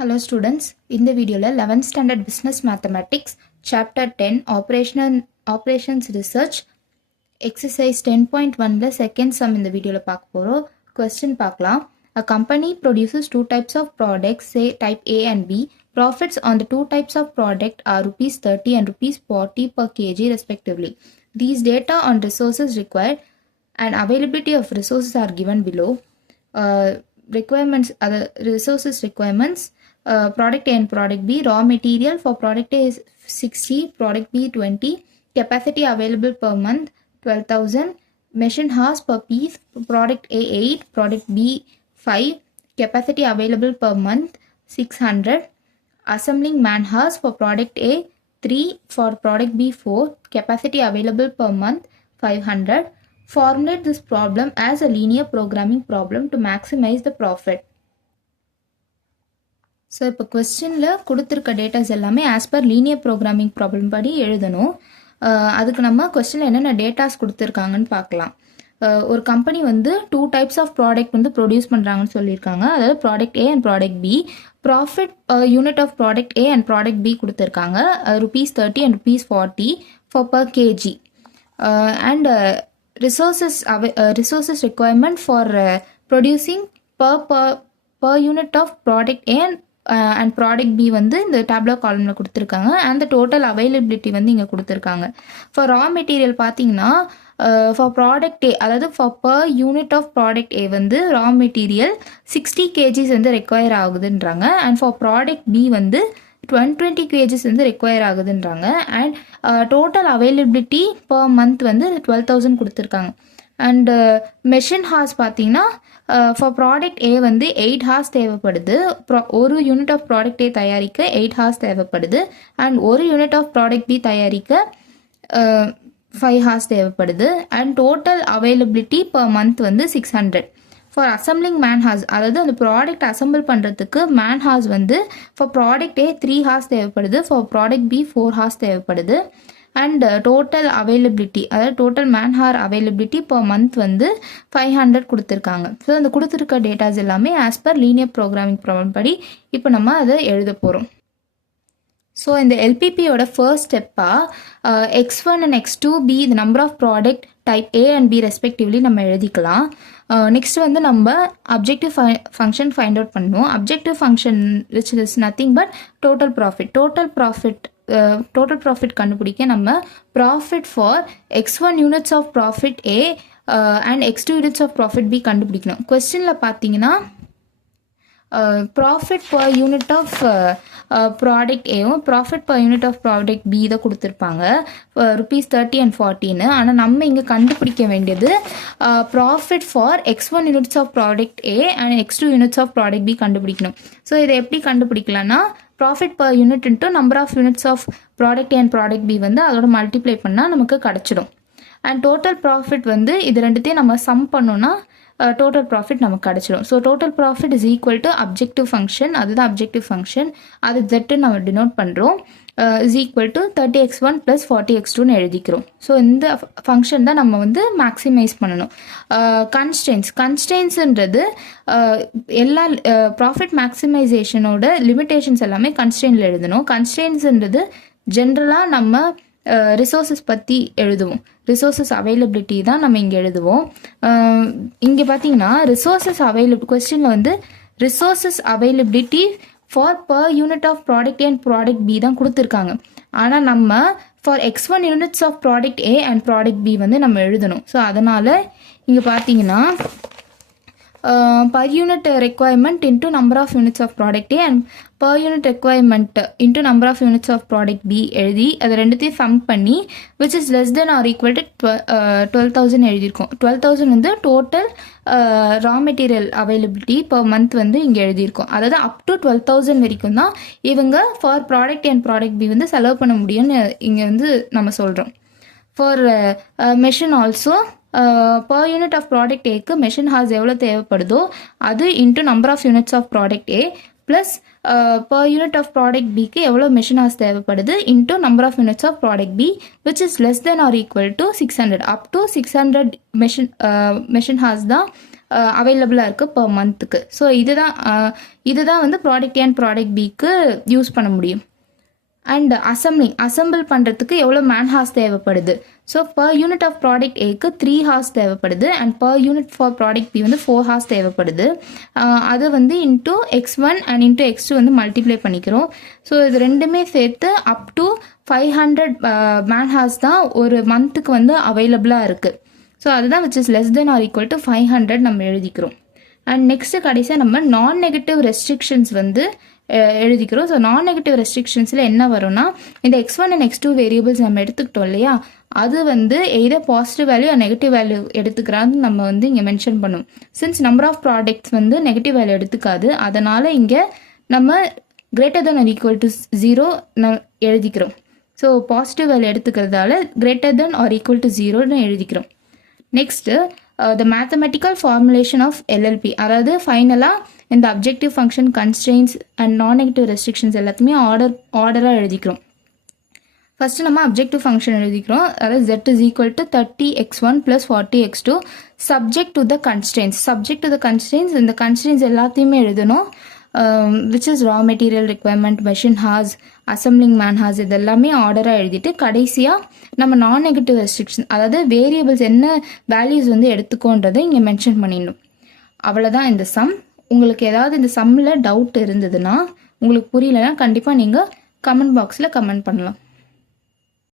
Hello students, in the video 11th standard business mathematics chapter 10 operations research exercise 10.1 second sum in the video பார்க்க போறோம். Question பார்க்கலாம். A company produces two types of products, say type A and B. Profits on the two types of product are rupees 30 and rupees 40 per kg respectively. These data on resources required and availability of resources are given below. Requirements, other resources requirements, product A and product B. Raw material for product A is 60, product B 20. Capacity available per month 12,000. Machine hours per piece, product A 8, product B 5. Capacity available per month 600. Assembling man hours for product A 3, for product B 4. Capacity available per month 500. Formulate this problem as a linear programming problem to maximize the profit. So இப்போ கொஸ்டினில் கொடுத்துருக்க datas எல்லாமே as per linear programming problem படி எழுதணும். அதுக்கு நம்ம கொஸ்டினில் என்னென்ன டேட்டாஸ் கொடுத்துருக்காங்கன்னு பார்க்கலாம். ஒரு கம்பெனி வந்து டூ டைப்ஸ் ஆஃப் ப்ராடக்ட் வந்து ப்ரொடியூஸ் பண்ணுறாங்கன்னு சொல்லியிருக்காங்க. அதாவது product A and product B. Profit unit of product A and product B கொடுத்துருக்காங்க. rupees 30 and rupees 40 for per kg. And resources requirement for producing per unit of product A and product B வந்து இந்த டேப்லோ காலமில் கொடுத்துருக்காங்க. And total availability வந்து இங்கே கொடுத்துருக்காங்க. For raw material பார்த்தீங்கன்னா for product A, அதாவது for per unit of product A வந்து raw material 60 kgs வந்து ரெக்வயர் ஆகுதுன்றாங்க. அண்ட் ஃபார் ப்ராடக்ட் பி வந்து 20 kgs வந்து ரெக்வயர் ஆகுதுன்றாங்க. And total availability per month வந்து 12,000 கொடுத்துருக்காங்க. அண்டு மெஷின் ஹார்ஸ் பார்த்தீங்கன்னா ஃபார் ப்ராடக்ட் ஏ வந்து 8 ஹார்ஸ் தேவைப்படுது. ஒரு யூனிட் ஆஃப் ப்ராடக்ட் ஏ தயாரிக்க 8 ஹார்ஸ் தேவைப்படுது. அண்ட் ஒரு யூனிட் ஆஃப் ப்ராடக்ட் பி தயாரிக்க 5 ஹார்ஸ் தேவைப்படுது. And total availability per month வந்து 600. ஃபார் அசம்பிளிங் மேன் ஹார்ஸ், அதாவது அந்த ப்ராடக்ட் அசம்பிள் பண்ணுறதுக்கு மேன் ஹார்ஸ் வந்து ஃபார் ப்ராடக்ட் ஏ 3 ஹார்ஸ் தேவைப்படுது. ஃபார் ப்ராடக்ட் பி 4 ஹார்ஸ் தேவைப்படுது. அண்ட் டோட்டல் அவைலபிலிட்டி, அதாவது total man hour availability per month வந்து 500 கொடுத்துருக்காங்க. ஸோ அந்த கொடுத்துருக்க டேட்டாஸ் எல்லாமே as per linear programming problem படி இப்போ நம்ம அதை எழுத போகிறோம். ஸோ இந்த எல்பிபியோட ஃபர்ஸ்ட் ஸ்டெப்பாக x1 and x2 be the number of product type A and B respectively நம்ம எழுதிக்கலாம். நெக்ஸ்ட் வந்து நம்ம அப்ஜெக்டிவ் ஃபங்க்ஷன் ஃபைண்ட் அவுட் பண்ணுவோம். Objective function which is nothing but total profit கண்டுபிடிக்க நம்ம profit for x1 units of profit A and x2 units of profit B கண்டுபிடிக்கணும். கொஸ்டினில் பார்த்தீங்கன்னா profit per unit of product ஏவும் profit per unit of product B இதை கொடுத்துருப்பாங்க rupees 30 and 40. ஆனால் நம்ம இங்கே கண்டுபிடிக்க வேண்டியது profit for x1 units of product A and x2 units of product B கண்டுபிடிக்கணும். ஸோ இதை எப்படி கண்டுபிடிக்கலாம்னா profit per unit into number of units of product A and product B வந்து அதோட மல்டிப்ளை பண்ணால் நமக்கு கிடச்சிடும். அண்ட் டோட்டல் ப்ராஃபிட் வந்து இது ரெண்டுத்தையும் நம்ம சம் பண்ணோன்னா டோட்டல் ப்ராஃபிட் நமக்கு கிடச்சிடும். So total profit is equal to objective function, அதுதான் அப்ஜெக்டிவ் ஃபங்க்ஷன், அது ஜெட்டுன்னு நம்ம டினோட் பண்ணுறோம். இஸ் ஈக்குவல் டு 30x1 + 40x2ன்னு எழுதிக்கிறோம். ஸோ இந்த ஃபங்க்ஷன் தான் நம்ம வந்து மேக்ஸிமைஸ் பண்ணணும். கன்ஸ்டெயின்ஸ்ன்றது எல்லா ப்ராஃபிட் மேக்ஸிமைசேஷனோட லிமிட்டேஷன்ஸ் எல்லாமே கன்ஸ்டெயினில் எழுதணும். கன்ஸ்டெயின்ஸ்ன்றது ஜென்ரலாக நம்ம ரிசோர்ஸஸ் பற்றி எழுதுவோம். ரிசோர்ஸஸ் அவைலபிலிட்டி தான் நம்ம இங்கே எழுதுவோம். இங்கே பார்த்தீங்கன்னா கொஸ்டினில் வந்து resources availability for per unit of product A and product B தான் கொடுத்துருக்காங்க. ஆனால் நம்ம for x1 units of product A and product B வந்து நம்ம எழுதணும். ஸோ அதனால் இங்கே பார்த்தீங்கன்னா per unit requirement into number of units of product A and per unit requirement into number of units of product B எழுதி அது ரெண்டுத்தையும் some பண்ணி which is less than or equal to 12,000 எழுதியிருக்கோம். 12,000 வந்து total raw material availability per month வந்து இங்கே எழுதியிருக்கோம். அதாவது அப் டு 12,000 வரைக்கும் தான் இவங்க for product and product B வந்து செலவு பண்ண முடியும்னு இங்கே வந்து நம்ம சொல்கிறோம். For machine also per unit of product ஏக்கு மெஷின் ஹார்ஸ் எவ்வளோ தேவைப்படுதோ அது into number of units of product A plus per unit of product பிக்கு எவ்வளோ மெஷின் ஹார்ஸ் தேவைப்படுது into number of units of product B which is less than or equal to 600. Up to 600 machine hours தான் அவைலபிளாக இருக்குது per மந்த்துக்கு. So இதுதான் வந்து product A and product பிக்கு யூஸ் பண்ண முடியும். அண்ட் அசம்பிள் பண்ணுறதுக்கு எவ்வளோ மேன் ஹார்ஸ் தேவைப்படுது. So per unit of product ஏக்கு 3 ஹார்ஸ் தேவைப்படுது and per unit for product B வந்து 4 ஹார்ஸ் தேவைப்படுது. அது வந்து into x1 and into x2 வந்து மல்டிப்ளை பண்ணிக்கிறோம். ஸோ இது ரெண்டுமே சேர்த்து அப் டு 500 மேன் ஹார்ஸ் தான் ஒரு மந்த்துக்கு வந்து அவைலபிளாக இருக்குது. ஸோ அதுதான் which is less than or equal to 500 நம்ம எழுதிக்கிறோம். அண்ட் நெக்ஸ்ட்டு கடைசியாக நம்ம நான் நெகட்டிவ் ரெஸ்ட்ரிக்ஷன்ஸ் வந்து எழுதிக்கிறோம். ஸோ நான் நெகட்டிவ் ரெஸ்ட்ரிக்ஷன்ஸில் என்ன வரும்னா, இந்த x1 அண்ட் x2 வேரியபிள்ஸ் நம்ம எடுத்துக்கிட்டோம் இல்லையா, அது வந்து either positive value or negative value எடுத்துக்கிறான்னு நம்ம வந்து இங்கே மென்ஷன் பண்ணும். சின்ஸ் நம்பர் ஆஃப் ப்ராடக்ட்ஸ் வந்து நெகட்டிவ் வேல்யூ எடுத்துக்காது, அதனால் இங்கே நம்ம greater than or equal to 0 எழுதிக்கிறோம். ஸோ பாசிட்டிவ் வேல்யூ எடுத்துக்கிறதால greater than or equal to 0ன்னு எழுதிக்கிறோம். Next the mathematical formulation of LLP, அதாவது ஃபைனலாக இந்த objective function constraints and non negative restrictions எல்லாத்தையுமே ஆர்டராக எழுதிக்கிறோம். ஃபஸ்ட்டு நம்ம அப்ஜெக்டிவ் ஃபங்க்ஷன் எழுதிக்கிறோம். அதாவது z is equal to 30x1 plus 40x2 subject to the constraints. Subject to the constraints, இந்த constraints எல்லாத்தையுமே எழுதணும். which is raw material requirement, machine hours, assembling man hours, இதெல்லாமே ஆர்டராக எழுதிட்டு கடைசியாக நம்ம நான் நெகட்டிவ் ரெஸ்ட்ரிக்ஷன், அதாவது வேரியபிள்ஸ் என்ன வேல்யூஸ் வந்து எடுத்துக்கோன்றதை இங்கே மென்ஷன் பண்ணிடணும். அவ்வளோதான் இந்த சம். உங்களுக்கு ஏதாவது இந்த சம்மில் டவுட் இருந்ததுன்னா, உங்களுக்கு புரியலன்னா கண்டிப்பாக நீங்கள் கமெண்ட் பாக்ஸில் கமெண்ட் பண்ணலாம்.